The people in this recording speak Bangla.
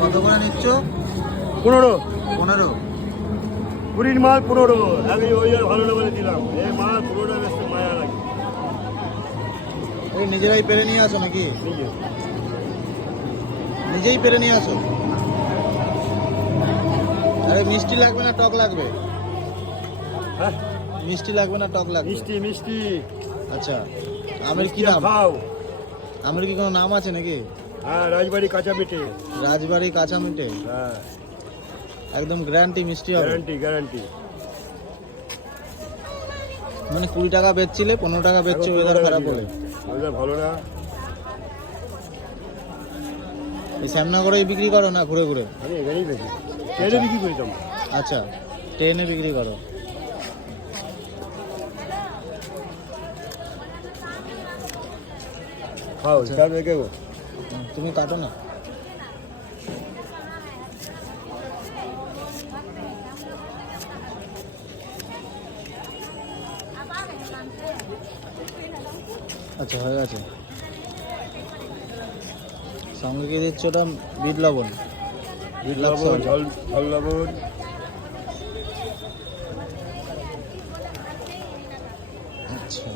কত করে নিচ্ছ? 15। 15। পুরীর মাল 15, আগে ওই আর ভালো না বলে দিলাম। এই মাল 15টা বেশি মায়া লাগে। এই নিজেরাই পেরে নিয়ে আসো নাকি? নিজে নিজেই পেরে নিয়ে আসো? আরে মিষ্টি লাগবে না টক লাগবে? হ্যাঁ, মিষ্টি লাগবে না টক লাগবে? মিষ্টি মিষ্টি। আচ্ছা, আমের কি নাম? খাও। আমের কি কোনো নাম আছে নাকি? হ্যাঁ, রাজবাড়ি কাঁচা মিঠে। রাজবাড়ি কাঁচা মিঠে? হ্যাঁ, একদম গ্যারান্টি মিষ্টি হবে? Guarantee guarantee. মানে 20 টাকা বেচছিলে 15 টাকা বেচছো ওয়েদার খারাপ হলে? ওয়েদার ভালো না। এই শ্যামনগরেই বিক্রি করো না ঘুরে ঘুরে? আমি এখানেই বেশি ট্রেনে বিক্রি করিতাম। আচ্ছা, ট্রেনে বিক্রি করো। খাও, সব দেখে তুমি কাটো না। আচ্ছা, হয়ে গেছে। সঙ্গে কি দিচ্ছ? ওটা বিট লবণ? বিট লবণ, ঝাল লবণ। আচ্ছা।